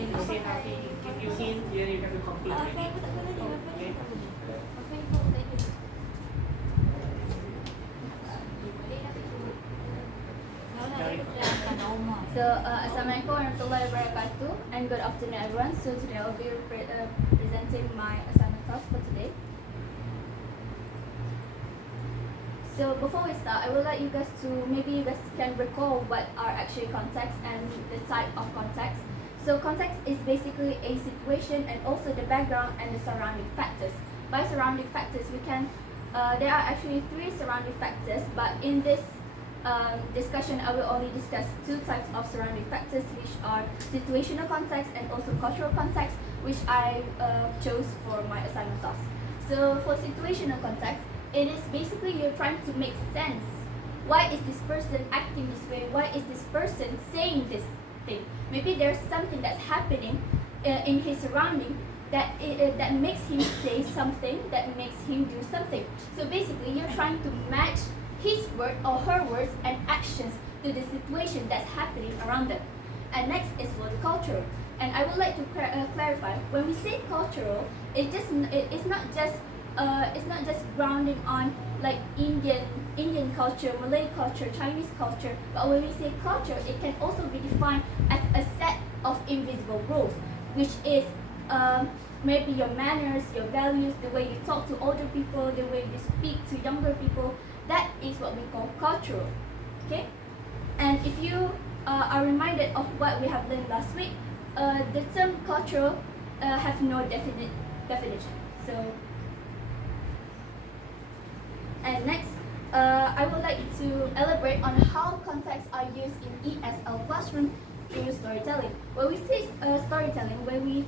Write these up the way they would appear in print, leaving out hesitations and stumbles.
if you say nothing, if you hint, then you have to conclude. Okay. So, Assalamualaikum warahmatullahi wabarakatuh, and good afternoon everyone. So today I'll be presenting my assignment task for today. So before we start, I would like you guys to, maybe you guys can recall what are actually context and the type of context. So context is basically a situation and also the background and the surrounding factors. By surrounding factors, we can, there are actually 3 surrounding factors, but in this discussion, I will only discuss 2 types of surrounding factors, which are situational context and also cultural context, which I chose for my assignment task. So for situational context, it is basically you're trying to make sense. Why is this person acting this way? Why is this person saying this thing? Maybe there's something that's happening in his surrounding that that makes him say something, that makes him do something. So basically, you're trying to match his word or her words and actions to the situation that's happening around them. And next is for the cultural. And I would like to clarify, when we say cultural, it's not just grounding on like Indian culture, Malay culture, Chinese culture. But when we say culture, it can also be defined as a set of invisible rules, which is maybe your manners, your values, the way you talk to older people, the way you speak to younger people. That is what we call cultural. Okay? And if you are reminded of what we have learned last week, the term cultural have no definite definition. So, and next, I would like to elaborate on how contexts are used in ESL classroom through storytelling. When we say storytelling, when we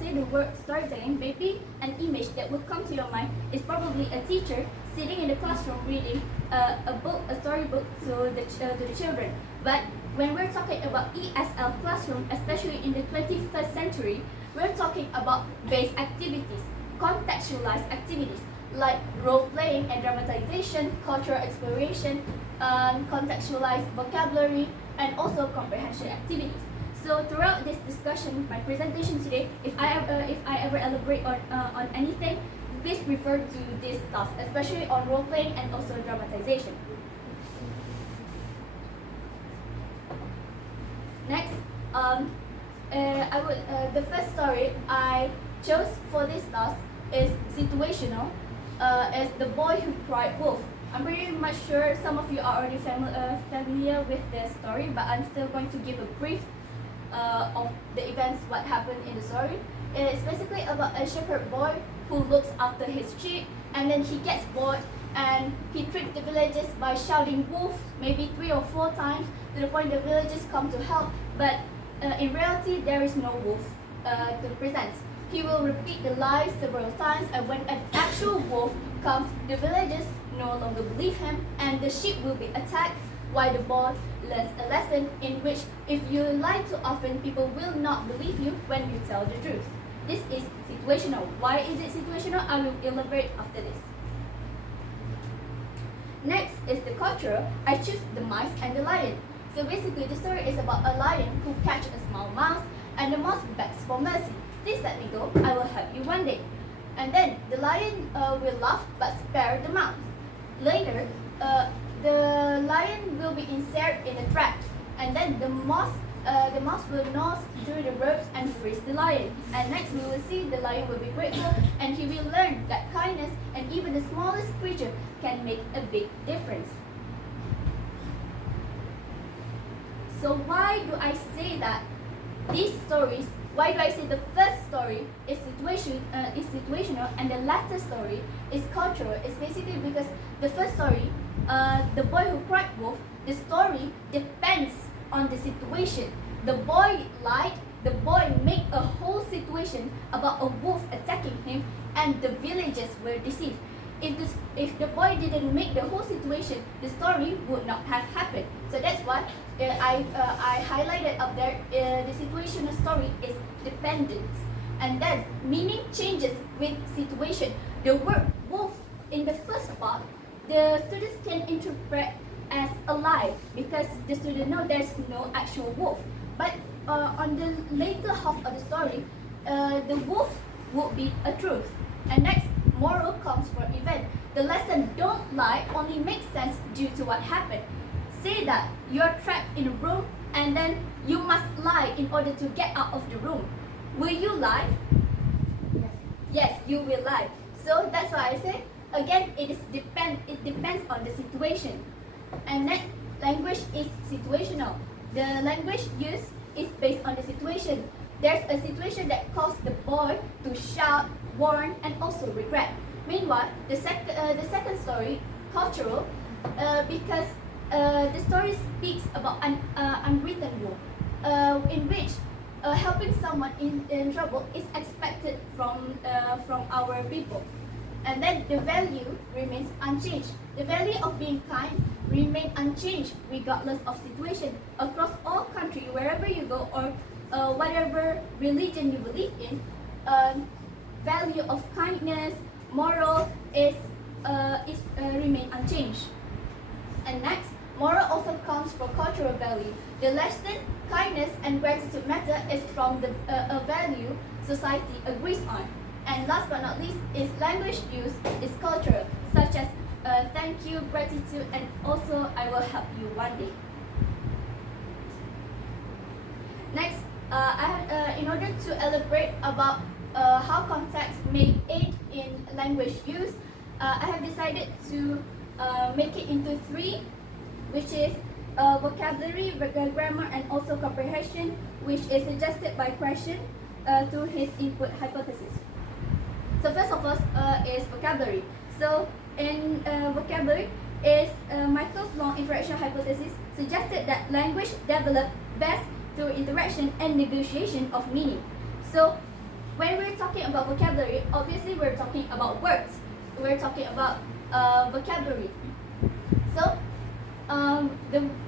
say the word storytelling, maybe an image that would come to your mind is probably a teacher sitting in the classroom reading a storybook to the children. But when we're talking about ESL classroom, especially in the 21st century, we're talking about base activities, contextualized activities like role playing and dramatization, cultural exploration, contextualized vocabulary, and also comprehension activities. So throughout this discussion, my presentation today, if I ever elaborate on anything, please refer to this task, especially on role playing and also dramatization. Next, the first story I chose for this task is situational. As the boy who cried wolf. I'm pretty much sure some of you are already familiar with this story, but I'm still going to give a brief of the events, what happened in the story. It's basically about a shepherd boy who looks after his sheep, and then he gets bored and he tricks the villagers by shouting wolf maybe 3 or 4 times to the point the villagers come to help, but in reality there is no wolf to present. He will repeat the lie several times, and when an actual wolf comes, the villagers no longer believe him and the sheep will be attacked, while the boy learns a lesson in which if you lie too often, people will not believe you when you tell the truth. This is situational. Why is it situational? I will elaborate after this. Next is the cultural. I choose the mice and the lion. So basically the story is about a lion who catches a small mouse and the mouse begs for mercy. Please let me go, I will help you one day. And then the lion will laugh but spare the mouse. Later, the lion will be inserted in a trap, and then the mouse will nose through the ropes and freeze the lion. And next we will see the lion will be grateful and he will learn that kindness and even the smallest creature can make a big difference. So why do I say that these stories, why do I say the first story is situational and the latter story is cultural? It's basically because the first story, the boy who cried wolf, the story depends on the situation. The boy lied, the boy made a whole situation about a wolf attacking him, and the villagers were deceived. If the boy didn't make the whole situation, the story would not have happened. So that's why I highlighted up there, the situational story is dependent. And then meaning changes with situation. The word wolf in the first part, the students can interpret as a lie because the student know there's no actual wolf. But on the later half of the story, the wolf would be a truth. And next, moral comes for event. The lesson don't lie only makes sense due to what happened. Say that you're trapped in a room and then you must lie in order to get out of the room. Will you lie? Yes, you will lie. So that's why I say again it depends on the situation. And next, language is situational. The language used is based on the situation. There's a situation that caused the boy to shout, warn, and also regret. Meanwhile, the second story, cultural, because the story speaks about an unwritten rule, in which helping someone in trouble is expected from our people. And then the value remains unchanged. The value of being kind remains unchanged regardless of situation. Across all countries, wherever you go, or whatever religion you believe in, value of kindness, moral is remain unchanged. And next, moral also comes from cultural value. The lesson kindness and gratitude matter is from a value society agrees on. And last but not least is language use is cultural, such as thank you, gratitude, and also I will help you one day. Next, in order to elaborate about how context may aid in language use, I have decided to make it into three, which is vocabulary, grammar, and also comprehension, which is suggested by question to his input hypothesis. So first of all is vocabulary. So in vocabulary is Michael's long interaction hypothesis suggested that language developed best through interaction and negotiation of meaning. So when we're talking about vocabulary, obviously we're talking about words. We're talking about vocabulary. So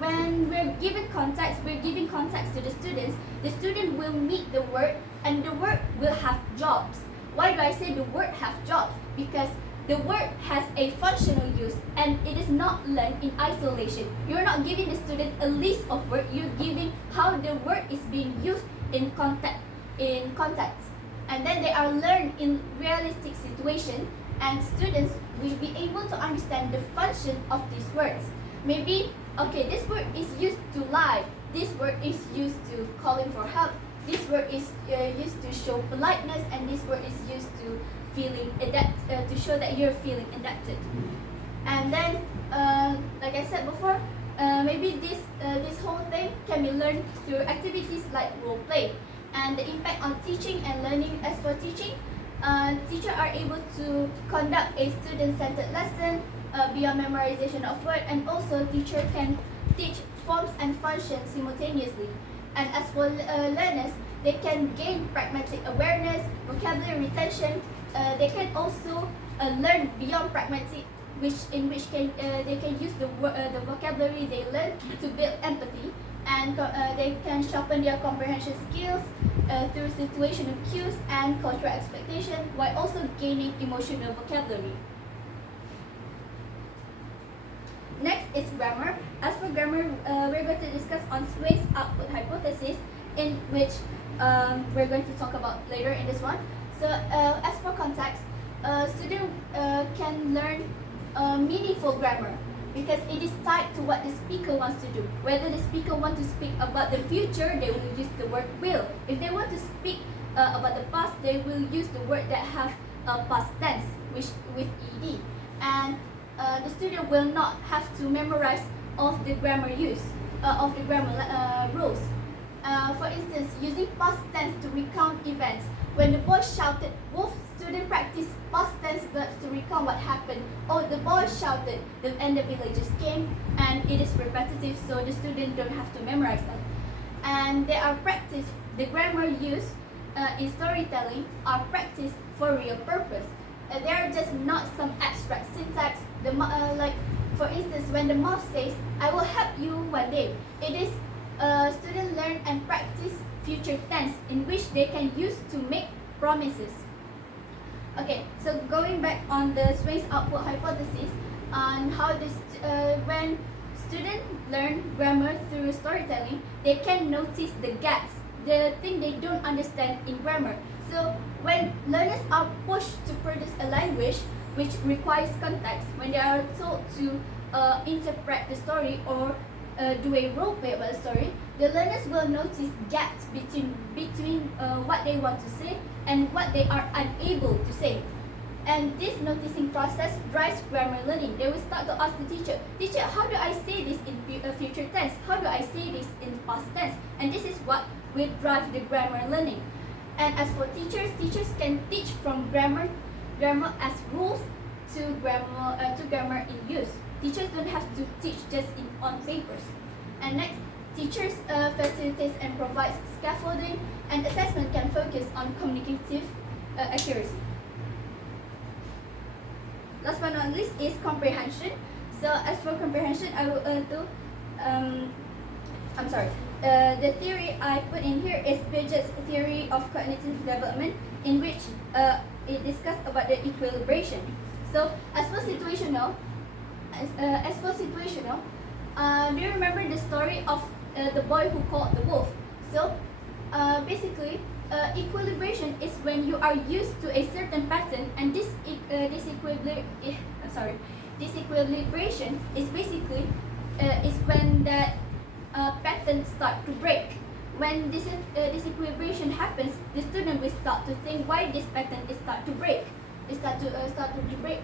when we're giving context to the students. The student will meet the word, and the word will have jobs. Why do I say the word have jobs? Because the word has a functional use and it is not learned in isolation. You're not giving the student a list of words, you're giving how the word is being used in context. And then they are learned in realistic situation, and students will be able to understand the function of these words. Maybe, okay, this word is used to lie, this word is used to calling for help, this word is used to show politeness, and this word is used to to show that you're feeling adapted. And then, like I said before, maybe this whole thing can be learned through activities like role play. And the impact on teaching and learning. As for teaching, teachers are able to conduct a student-centered lesson beyond memorization of words, and also teacher can teach forms and functions simultaneously. And as for learners, they can gain pragmatic awareness, vocabulary retention. They can also learn beyond pragmatic, in which they can use the vocabulary they learn to build empathy, and they can sharpen their comprehension skills through situational cues and cultural expectation, while also gaining emotional vocabulary. Next is grammar. As for grammar, we're going to discuss on Sway's output hypothesis, in which we're going to talk about later in this one. So as for context, student can learn meaningful grammar because it is tied to what the speaker wants to do. Whether the speaker wants to speak about the future, they will use the word will. If they want to speak about the past, they will use the word that have past tense, with ed. And the student will not have to memorize of the grammar rules. For instance, using past tense to recount events. When the boy shouted wolf, student practice past tense verbs to recount what happened. Oh, the boy shouted, and the villagers came, and it is repetitive, so the student don't have to memorize them. And they are practiced. The grammar used in storytelling are practiced for real purpose. They are just not some abstract syntax. Like for instance, when the mouse says, "I will help you one day," it is students learn and practice future tense, in which they can use to make promises. Okay, so going back on the Sway's output hypothesis on how this when students learn grammar through storytelling, they can notice the gaps the thing they don't understand in grammar. So when learners are pushed to produce a language which requires context, when they are told to interpret the story or do a role play about the story, the learners will notice gaps between what they want to say and what they are unable to say. And this noticing process drives grammar learning. They will start to ask the teacher, how do I say this in future tense? How do I say this in past tense? And this is what will drive the grammar learning. And as for teachers can teach from grammar as rules to grammar in use. Teachers don't have to teach just on papers. And next, teachers facilitates and provides scaffolding, and assessment can focus on communicative accuracy. Last but not least is comprehension. So as for comprehension, I will the theory I put in here is Piaget's theory of cognitive development, in which it discussed about the equilibration. So as for situational, do you remember the story of the boy who caught the wolf? So basically, equilibration is when you are used to a certain pattern, and this equilibration is basically is when that pattern start to break. When this equilibration happens, the student will start to think why this pattern is start to break. It start to break,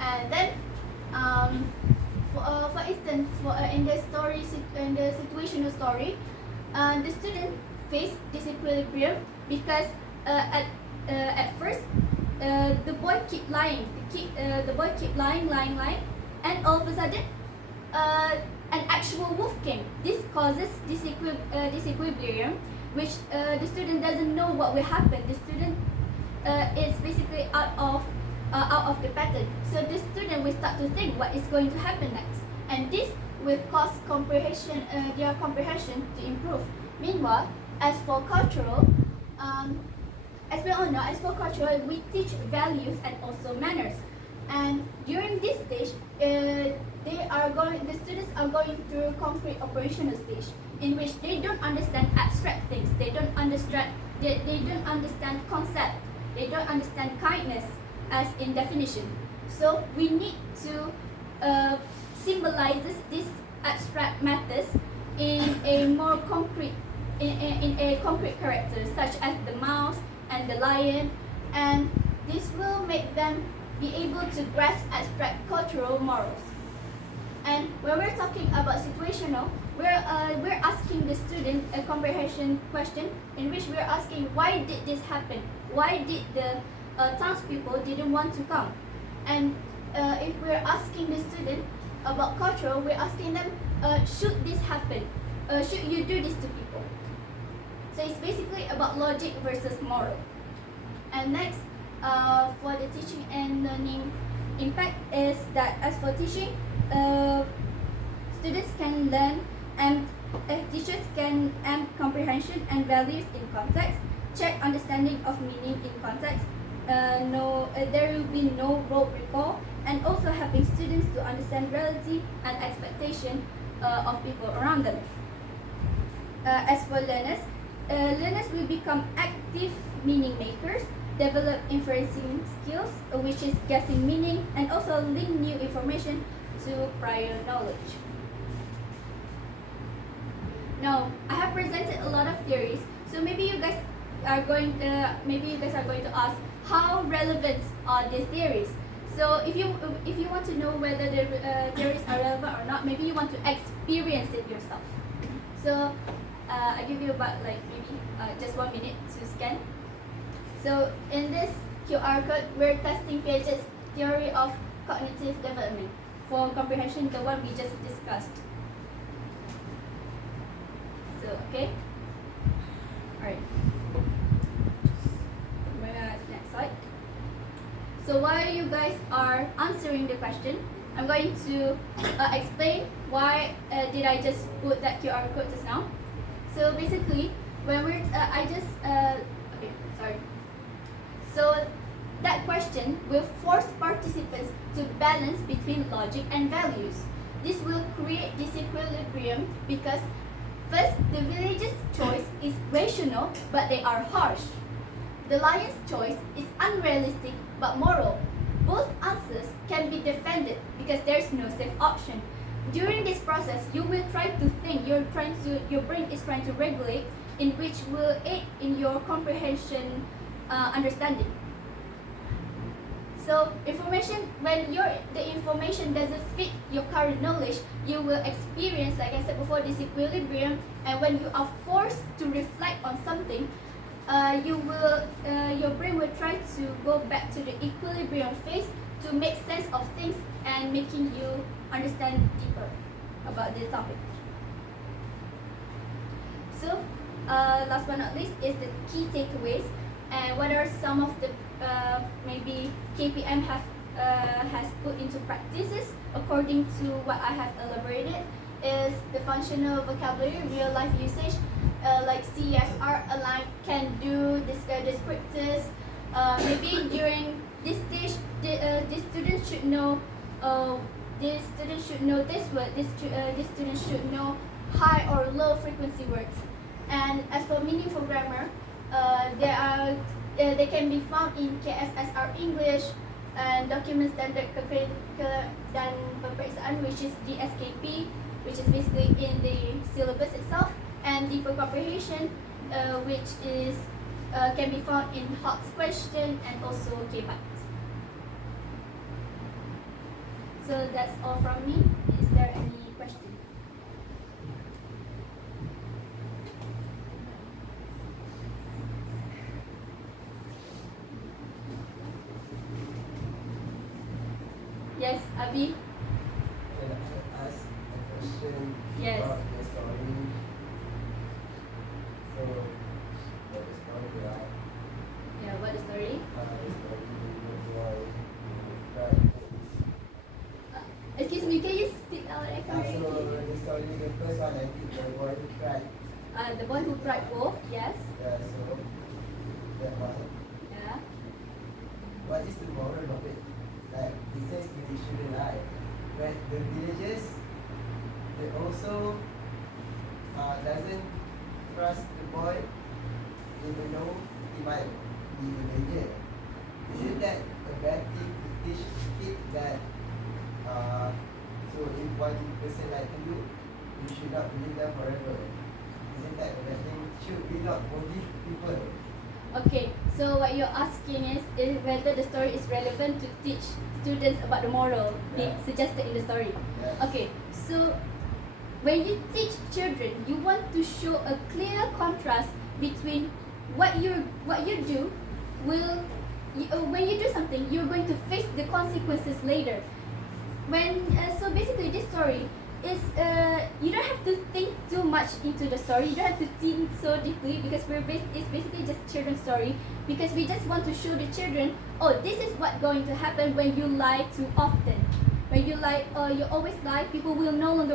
and then for instance, in the situational story, the student face disequilibrium because at first the boy keep lying, and all of a sudden an actual wolf came. This causes disequilibrium, which the student doesn't know what will happen. The student is basically out of the pattern. So the student will start to think what is going to happen next, and this will cause their comprehension to improve. Meanwhile, as for cultural, as we all know, we teach values and also manners. And during this stage, the students are going through concrete operational stage, in which they don't understand abstract things. They don't understand concept. They don't understand kindness as in definition. So we need to symbolize these abstract matters in a more concrete in a concrete character, such as the mouse and the lion, and this will make them be able to grasp abstract cultural morals. And when we're talking about situational, we're asking the student a comprehension question, in which we're asking why did this happen? Why did the townspeople didn't want to come? And if we're asking the student about cultural, we're asking them, should this happen? Should you do this to people? So it's basically about logic versus moral. And next, for the teaching and learning impact is that as for teaching, students can learn and teachers can add comprehension and values in context, check understanding of meaning in context, there will be no rote recall, and also helping students to understand reality and expectation of people around them. As for learners, learners will become active meaning makers, develop inferencing skills, which is guessing meaning, and also link new information to prior knowledge. Now, I have presented a lot of theories, so maybe you guys are going to ask how relevant are these theories. So if you want to know whether the theories are relevant or not, maybe you want to experience it yourself. So I give you about maybe just 1 minute to scan. So in this QR code, we're testing Piaget's theory of cognitive development for comprehension, the one we just discussed. So okay, all right. Next slide. So while you guys are answering the question, I'm going to explain why did I just put that QR code just now. So basically, when we're So that question will force participants to balance between logic and values. This will create disequilibrium because first, the villager's choice is way motivational, but they are harsh. The lion's choice is unrealistic but moral. Both answers can be defended because there is no safe option. During this process, you will try to think, your brain is trying to regulate, in which will aid in your comprehension understanding. So when the information doesn't fit your current knowledge, you will experience, like I said before, disequilibrium. And when you are forced to reflect on something, your brain will try to go back to the equilibrium phase to make sense of things and making you understand deeper about the topic. So, last but not least is the key takeaways. And what are some of the maybe KPM has put into practices according to what I have elaborated is the functional vocabulary, real life usage, like CSR, align, can do, descriptors. Maybe during this stage, the student should know. This student should know this word. This student should know high or low frequency words. And as for meaningful grammar, they can be found in KSSR English and Document Standard dan Peperiksaan, which is DSKP, which is basically in the syllabus itself, and deeper comprehension, which is can be found in Hot's question and also KBAT. So that's all from me. Is there any question? Yes, Abi? Can I ask a question Yes. about the story? So, what is story like? Yeah, what the story? The story boy right? Excuse me, can you speak out? I can't So, hear you. the story, the first one, I think the boy who cried. The boy who cried wolf, yes. Yeah, so, that one. Yeah. What is the moral of it? Like, it says that he shouldn't lie. But the villagers, they also doesn't trust the boy, even though he might be in danger. Isn't that a bad thing to teach kid that so if one person lied to you, you should not believe them forever? Isn't that a bad thing? Should we not forgive people? Okay, so what you're asking is whether the story is relevant to teach students about the moral Yeah. suggested in the story. Yes. Okay, so when you teach children, you want to show a clear contrast between what you do when you do something, you're going to face the consequences later. So basically, this story is you don't have to think too much into the story. You don't have to think so deeply because it's basically just children's story. Because we just want to show the children, oh, this is what's going to happen when you lie too often. When you lie, you always lie, people will no longer